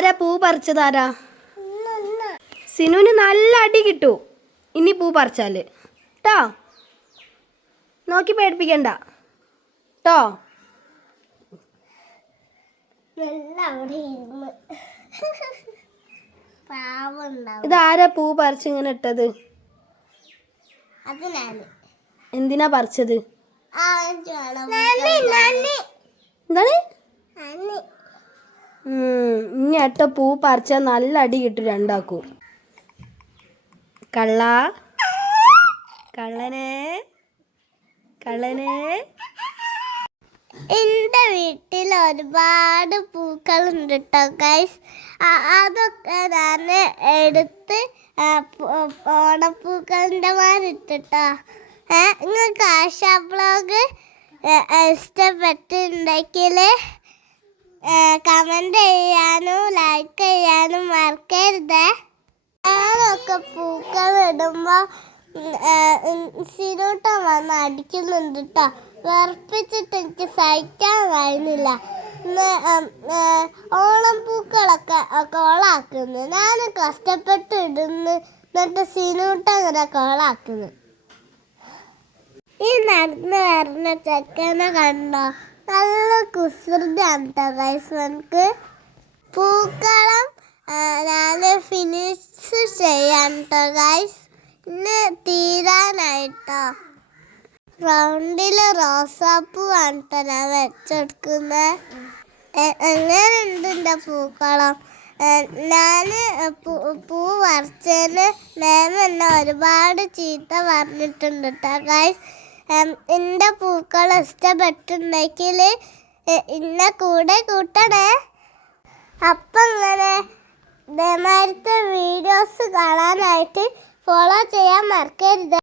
ആരാ പൂ പറിച്ചതാരാ? സിനുവിന് നല്ല അടി കിട്ടൂ ഇനി പൂ പറിച്ചാല് ട്ടോ. നോക്കി പേടിപ്പിക്കണ്ട ട്ടോ. ഇതാരാ പൂ പറിച്ചിങ്ങനെ ഇട്ടത്? എന്തിനാ പറിച്ചത്? എന്താണ്? ഇനി അട്ട പൂ പറിച്ചാൽ നല്ല അടി കിട്ടും രണ്ടാക്കും. കള്ളനെ എൻ്റെ വീട്ടിൽ ഒരുപാട് പൂക്കളുണ്ട് കേട്ടോ ഗൈസ്. അതൊക്കെ ഞാൻ എടുത്ത് ഓണപ്പൂക്കളിൻ്റെ മാറിട്ടോ. നിങ്ങൾക്ക് ആശാ ബ്ലോഗ് ഇഷ്ടപ്പെട്ടിട്ടുണ്ടെങ്കിൽ കമൻറ്റ് ചെയ്യാനും ലൈക്ക് ചെയ്യാനും മറക്കരുത്. ഞാനൊക്കെ പൂക്കൾ ഇടുമ്പോൾ സിനൂട്ട വന്ന് അടിക്കുന്നുണ്ട് കേട്ടോ. വിറപ്പിച്ചിട്ട് എനിക്ക് സഹിക്കാൻ കഴിയുന്നില്ല. ഓണം പൂക്കളൊക്കെ കോളാക്കുന്നു. ഞാൻ കഷ്ടപ്പെട്ട് ഇടുന്നു, എന്നിട്ട് സിനൂട്ട അങ്ങനെ കോളാക്കുന്നു. ഈ നടന്ന് വരുന്ന ചെക്കനെ കണ്ടോ? നല്ല കുസൃതിയാണ് കേട്ടോ ഗൈസ്. നമുക്ക് പൂക്കളം ഞാൻ ഫിനിഷ് ചെയ്യാൻ കേട്ടോ ഗൈസ്. ഇന്ന് തീരാനായിട്ടോ. റൗണ്ടിൽ റോസാപ്പൂ ആണ് കേട്ടോ ഞാൻ വെച്ചെടുക്കുന്നത്. എങ്ങനെയുണ്ട് എൻ്റെ പൂക്കളം? ഞാൻ പൂ പറിച്ചതിന് മാം എന്നെ ഒരുപാട് ചീത്ത പറഞ്ഞിട്ടുണ്ട് കേട്ടോ ഗൈസ്. എൻ്റെ പൂക്കളം ഇഷ്ടപ്പെട്ടിട്ടുണ്ടെങ്കിൽ ഇന്നെ കൂടെ കൂട്ടണേ. അപ്പം ഇങ്ങനെ ഇതേമാതിരത്തെ വീഡിയോസ് കാണാനായിട്ട് ഫോളോ ചെയ്യാൻ മറക്കരുത്.